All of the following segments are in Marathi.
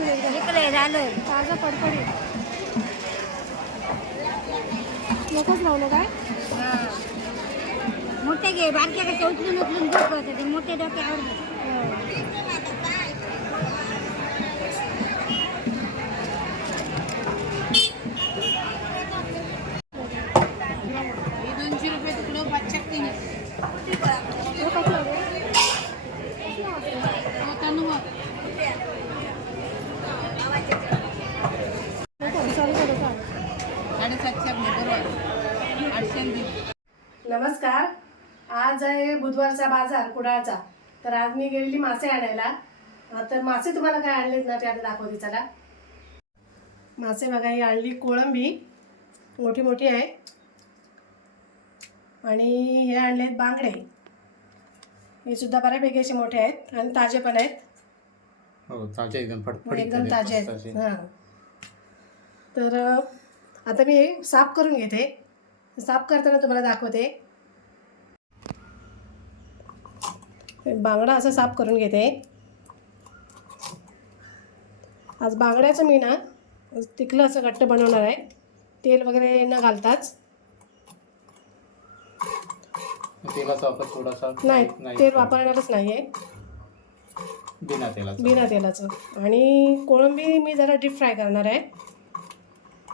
व्यवस्थित एकदम इकडे झालं ताजा पडपडीत. लोकच लावलं काय? मोठे घे बारक्या कसे उचलून उचलून दूध होते ते मोठे डोक्यावर नमस्कार. आज आहे बुधवारचा बाजार कुडाळचा. तर आज मी गेलेली मासे आणायला. तर मासे तुम्हाला काय आणलेत ना ते आता दाखवते चला. मासे बघा, ही आणली कोळंबी, मोठी मोठी आहे. आणि हे आणलेत बांगडे, हे सुद्धा बऱ्यापैकी असे मोठे आहेत आणि ताजे पण आहेत. हो, ताजे एकदम फटफटीत एकदम झाले, ताजे मस्त आहेत. असे. हां, तर आता मी हे साफ करून घेते. साफ करताना तुम्हाला दाखवते. बांगडा असं साफ करून घेते. आज बांगड्याचं मी ना तिखलं असं घट्ट बनवणार आहे, तेल वगैरे न घालताच. तेलाचा वापर थोडासा नाही, तेल वापरणारच नाही आहे, बिना तेलाचं. आणि कोळंबी मी जरा डीप फ्राय करणार आहे.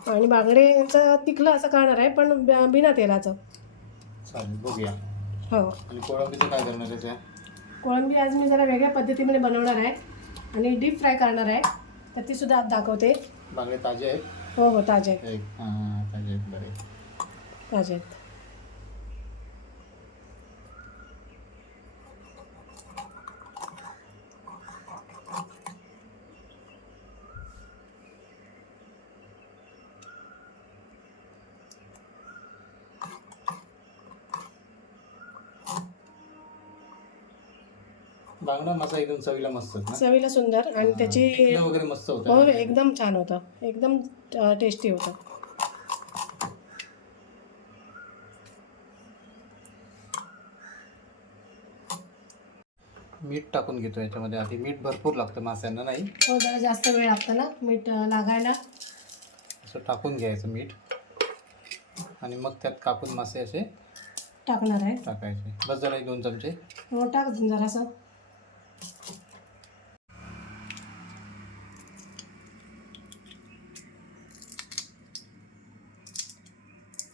आणि बांगडेचं तिखलं असं करणार आहे, पण बिना तेलाचं. चालेल, बघूया. हो, आणि कोळंबीचं काय करणार आहे त्या? कोळंबी आज मी जरा वेगळ्या पद्धतीने बनवणार आहे आणि डीप फ्राय करणार आहे. तर ती सुद्धा आज दाखवते. बांगडे ताजे आहेत? हो हो, ताजे आहेत. ताजे आहेत, बरे. ताजे आहेत. बांगडा मासा एकदम चवीला मस्त ना? चवीला सुंदर आणि त्याची तिखलं वगैरे मस्त होतं. हो, एकदम छान होतं, एकदम टेस्टी होतं. मीठ टाकून घेतो याच्यामध्ये. आधी मीठ भरपूर लागतं मास्यांना, नाही? हो, जरा जास्त वेळ लागतो ना मीठ लागायला. असं टाकून घ्यायचं मीठ आणि मग त्यात कापून मासे असे टाकणार आहे. टाकायचे. बस जरा 1-2 चमचे. हो, टाक जरासं.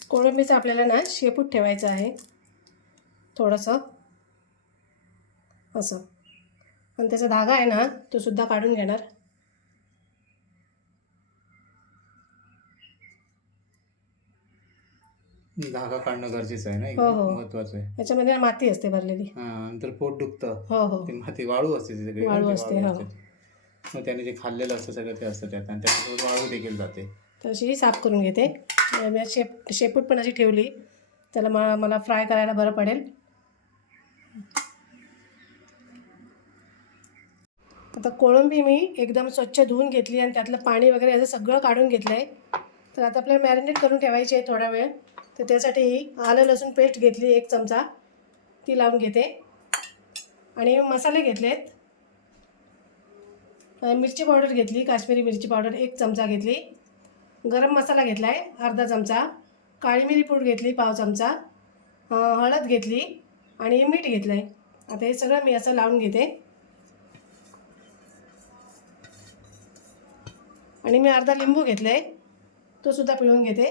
कोळंबीचं आपल्याला ना शेपूट ठेवायचं आहे थोडंसं असं. पण त्याचा धागा आहे ना तो सुद्धा काढून घेणार. धागा काढणं गरजेचं आहे ना, हो एकदम हो, महत्वाचं आहे. याच्यामध्ये माती असते भरलेली. नंतर पोट दुखतं. हो हो, ती माती वाळू असते, ती सगळी वाळू ती असते, हो. मग त्याने जे खाल्लेलं असतं सगळं ते असतं त्यात, आणि त्याच्यासोबत वाळू देखील जाते. तर अशी साफ करून घेते. मी शेपूट पण अशी ठेवली, त्याला मला फ्राय करायला बरं पडेल. आता कोळंबी मी एकदम स्वच्छ धुवून घेतली आणि त्यातलं पाणी वगैरे असं सगळं काढून घेतलं आहे. तर आता आपल्याला मॅरिनेट करून ठेवायची आहे थोडा वेळ. तर त्यासाठी आलं लसूण पेस्ट घेतली 1 चमचा, ती लावून घेते. आणि मसाले घेतलेत. मिरची पावडर घेतली, काश्मीरी मिरची पावडर 1 चमचा घेतली. गरम मसाला घेतला आहे अर्धा चमचा. काळी मिरी पूड घेतली 1/2 चमचा. हळद घेतली आणि मीठ घेतलं आहे. आता हे सगळं मी असं लावून घेते. आणि मी अर्धा लिंबू घेतला आहे, तो सुद्धा पिळून घेते.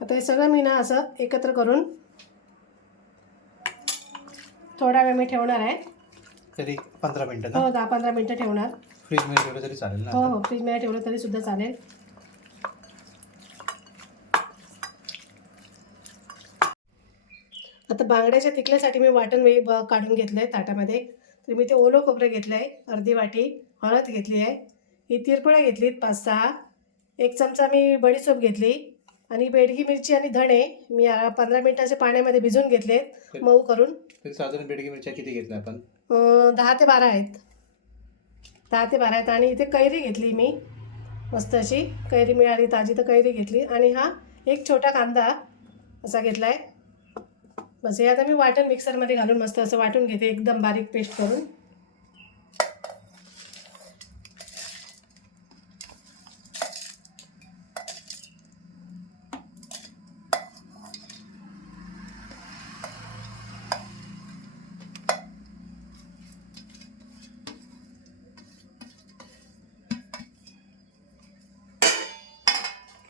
आता हे सगळं मी ना असं एकत्र करून थोडा वेळ मी ठेवणार आहे. तरी 15 मिनिटं हो, 10-15 मिनटं ठेवणार. फ्रीजमध्ये ठेवलं तरी चालेल ना? हो हो, फ्रीजमध्ये ठेवलं तरी सुद्धा चालेल. आता बांगड्याच्या तिखल्यासाठी मी वाटण काढून घेतलं आहे ताटामध्ये. तर मी ते ओलं खोबरं घेतलं आहे अर्धी वाटी. हळद घेतली आहे. ही तिरपुळ्या घेतलीत 5-6. 1 चमचा मी बडीशेप घेतली. आणि बेडगी मिरची आणि धणे मी 15 मिनिटाचे पाण्यामध्ये भिजवून घेतलेत मऊ करून. साधारण बेडगी मिरच्या किती घेतल्या आपण? 10 ते 12 आहेत. 10 ते 12 आहेत. आणि इथे कैरी घेतली मी, मस्त अशी कैरी मिळाली ताजी, तर कैरी घेतली. आणि हा 1 छोटा कांदा असा घेतला आहे. बस हे आता मी वाटण मिक्सरमध्ये घालून मस्त असं वाटून घेते, एकदम बारीक पेस्ट करून.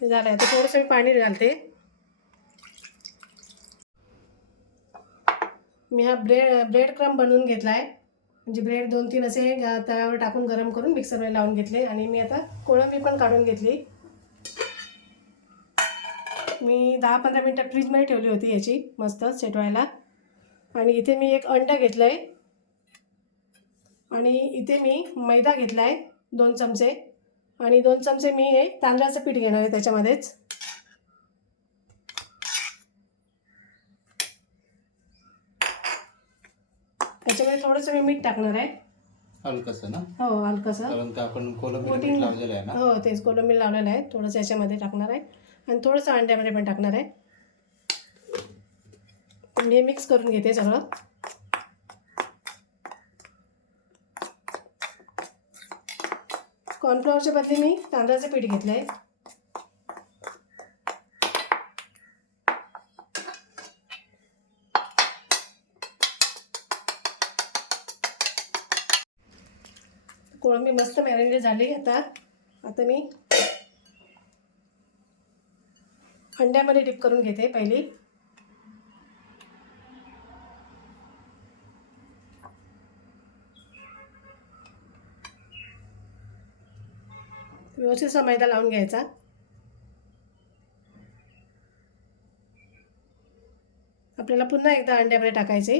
झालं आहे. आता थोडंसं मी पाणी घालते. मी हा ब्रेड क्रम बनवून घेतला आहे. म्हणजे ब्रेड 2-3 असे तव्यावर टाकून गरम करून मिक्सरमध्ये लावून घेतले. आणि मी आता कोळंबी पण काढून घेतली. मी 10-15 मिनटं फ्रीजमध्ये ठेवली होती याची मस्त सेट व्हायला. आणि इथे मी एक अंडा घेतलं आहे. आणि इथे मी मैदा घेतला आहे 2 चमचे. आणि 2 चमचे मी हे तांदळाचं पीठ घेणार आहे त्याच्यामध्येच. त्याच्यामध्ये थोडंसं मी मीठ टाकणार आहे. हलकंसं ना? हो, हलकंसं. कारण का आपण कोलंबी कोटिंग लावलेलं आहे ना. हो, तेच कोलंबी लावलेलं आहे. थोडंसं याच्यामध्ये टाकणार आहे आणि थोडंसं अंड्यामध्ये पण टाकणार आहे. मी हे मिक्स करून घेते सगळं. कॉर्नफ्लॉवरच्या बदली मी तांदळाचं पीठ घेतलं आहे. कोळंबी मस्त मॅरिनेट झाली. आता मी अंड्यामध्ये डिप करून घेते पहिली. व्यवस्थित असा मैदा लावून घ्यायचा. आपल्याला पुन्हा एकदा अंड्यामध्ये टाकायचे.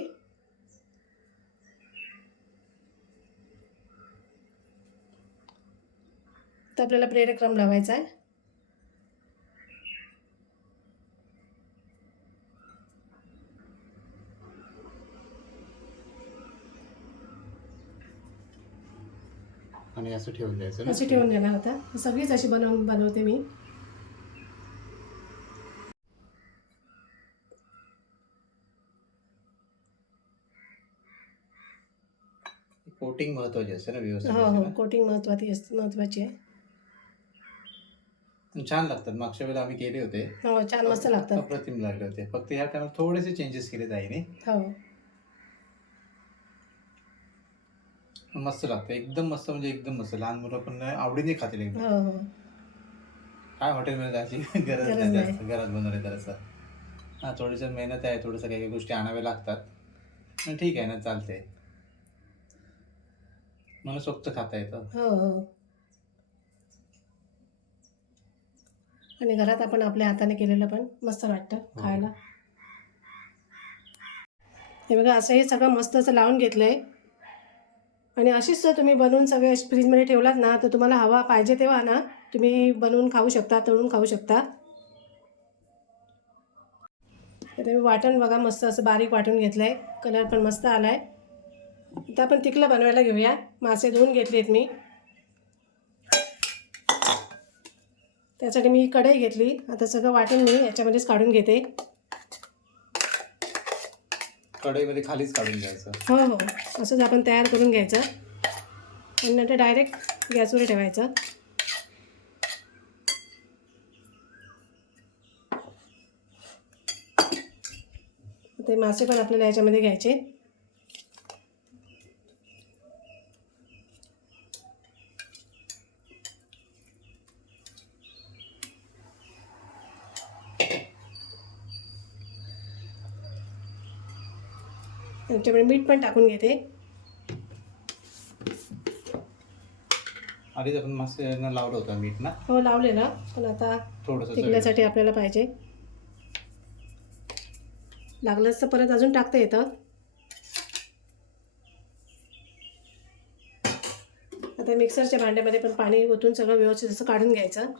तर आपल्याला ब्रेड क्रम लावायचा आहे. आणि असं ठेवून द्यायचं ना. अशी ठेवून देणार. आता सगळीच अशी बनवते मी. कोटिंग महत्वाची असते ना हो व्यवस्थित. हो, कोटिंग महत्वाची आहे. छान लागतात. मागच्या वेळेला आम्ही केले होते. हो, छान मस्त लागतात. अप्रतिम लागले होते. फक्त ह्या टायमाला थोडेसे चेंजेस केले ताईने. हो, मस्त लागतं. एकदम मस्त म्हणजे एकदम मस्त. लहान मुलं पण आवडीने खातील एकदम. हो हो. काय हॉटेलमध्ये जायची गरज नाही जास्त. घरात बनवले तर असं. हां, थोडीसं मेहनत आहे. थोडंसं काही काही गोष्टी आणाव्या लागतात. पण ठीक आहे ना, चालते. मनसोक्त खाता येतं. हो हो. आणि घरात आपण आपल्या हाताने केलेलं पण मस्त वाटतं खायला. हे बघा, असं हे सगळं मस्त असं लावून घेतलं आहे. आणि अशीच जर तुम्ही बनवून सगळे फ्रीजमध्ये ठेवलात ना, तर तुम्हाला हवा पाहिजे तेव्हा ना तुम्ही बनवून खाऊ शकता, तळून खाऊ शकता. आता मी वाटण बघा मस्त असं बारीक वाटून घेतलं आहे. कलर पण मस्त आला आहे. आता आपण तिकलं बनवायला घेऊया. मासे धुवून घेतलेत मी. त्यासाठी मी कढई घेतली. आता सगळं वाटण मी याच्यामध्येच काढून घेते. कढईमध्ये खालीच काढून घ्यायचं. हो हो, असंच आपण तयार करून घ्यायचं आणि नंतर डायरेक्ट गॅसवर ठेवायचं. ते मासे पण आपल्याला याच्यामध्ये घ्यायचे. त्याच्यामुळे मीठ पण टाकून घेते. आधीच आपण मासे लावलं होतं मीठ ना. हो, लावलेलं. पण आता थोडंसं टिकण्यासाठी आपल्याला पाहिजे. लागलंच तर परत अजून टाकता येतं. आता मिक्सरच्या भांड्यामध्ये पण पाणी ओतून सगळं व्यवस्थित असं काढून घ्यायचं.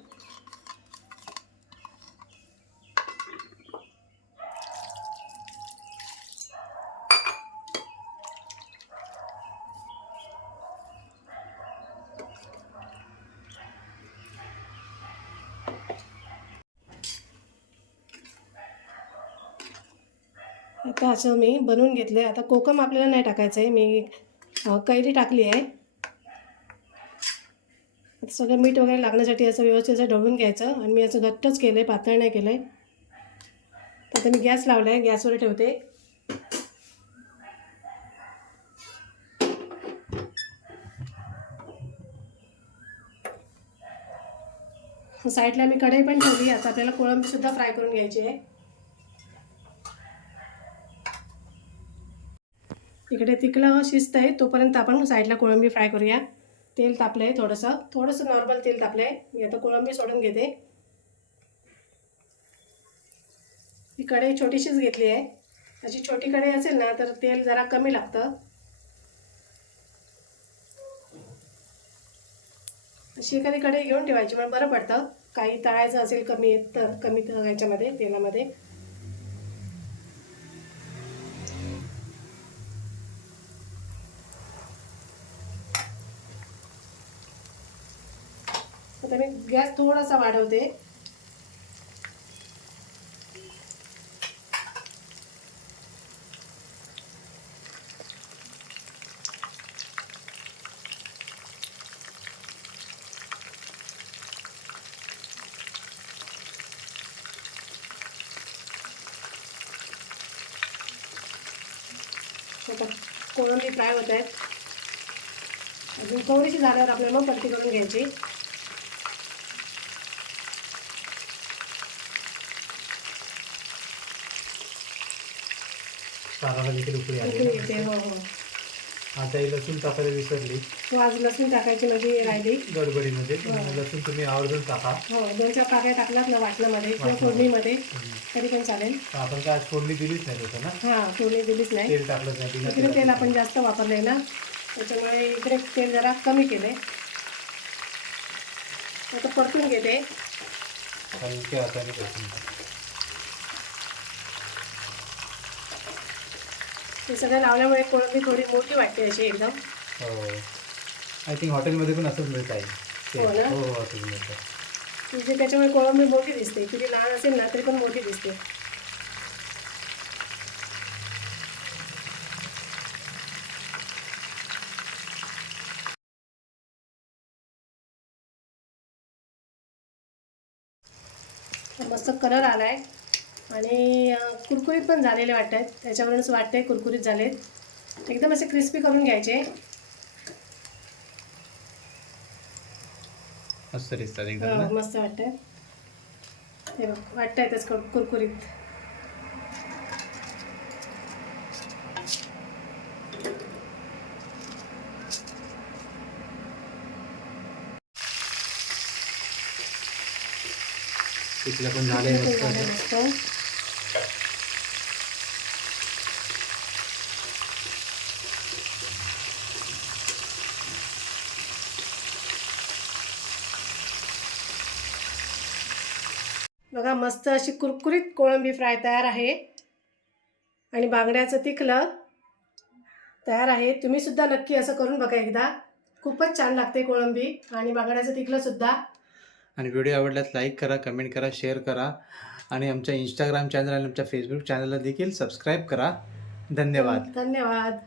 आता असं मी बनवून घेतलं आहे. आता कोकम आपल्याला नाही टाकायचं आहे, मी कैरी टाकली आहे. आता सगळं मीठ वगैरे लागण्यासाठी असं व्यवस्थित असं ढवळून घ्यायचं आणि मी असं घट्टच केलं आहे, पातळ नाही केलं आहे. आता मी गॅस लावला आहे, गॅसवर ठेवते. साईडला मी कढई पण ठेवली. आता आपल्याला कोळंबीसुद्धा फ्राय करून घ्यायची आहे. इकडे तिखलं शिजत आहे, तोपर्यंत आपण साईडला कोळंबी फ्राय करूया. तेल तापलं आहे, थोडंसं नॉर्मल तेल तापलं आहे. मी आता कोळंबी सोडून घेते. ही कढई छोटीशीच घेतली आहे. अशी छोटी कढई असेल ना तर तेल जरा कमी लागतं. अशी एखादी कढई घेऊन ठेवायची, मग बरं पडतं. काही तळायचं असेल कमी तर कमी ह्याच्यामध्ये तेलामध्ये. आता मी गॅस थोडासा वाढवते. आता कोळंबी फ्राय होत आहेत. अजून थोडीशी झाल्यावर आपल्याला मग पलटी करून घ्यायची. साराला देखील उकळी आली उकळी येते. हो हो. आता ही लसूण टाकायला विसरली, हो, आज लसूण टाकायची माझी राहिली. गडबडीमध्ये. लसूण तुम्ही आवर्जून टाका. हो, 2-4 पाकळ्या टाकलात ना वाटणामध्ये किंवा फोडणीमध्ये तरी पण चालेल. आपण काय आज फोडणी दिलीच नाही होतं ना, हां, फोडणी दिलीच नाही. तेल टाकलं नाही. इकडे तेल आपण जास्त वापरलंय ना, त्याच्यामुळे इकडे तेल जरा कमी केलंय. आता परतून घेते. हलक्या हाताने परतून टाका. हे सगळं लावल्यामुळे कोळंबी थोडी मोठी वाटते अशी एकदम. हो, आय थिंक हॉटेलमध्ये पण असंच मिळत आहे. हो ना? हो, हॉटेल मिळतं. म्हणजे त्याच्यामुळे कोळंबी मोठी दिसते. किती लहान असेल ना तरी पण मोठी दिसते. मस्त कलर आलाय आणि कुरकुरीत पण झालेले वाटत. त्याच्यावरूनच वाटतंय कुरकुरीत झालेत. एकदम असे क्रिस्पी करून घ्यायचे. मस्त दिसतात एकदम ना. मस्त वाटतंय. हे बघ, वाटतंय कुरकुरीत. तिथलं पण झालंय मस्त. बघा, मस्त अशी कुरकुरीत कोळंबी फ्राय तयार आहे. आणि बांगड्याचं तिखलं तयार आहे. तुम्ही सुद्धा नक्की असं करून बघा एकदा. खूपच छान लागते कोळंबी आणि बांगड्याचं तिखलं सुद्धा. आणि व्हिडिओ आवडल्यास लाईक करा, कमेंट करा, शेअर करा आणि आमच्या इंस्टाग्राम चॅनल आणि आमच्या फेसबुक चॅनलला देखील सबस्क्राईब करा. धन्यवाद. धन्यवाद.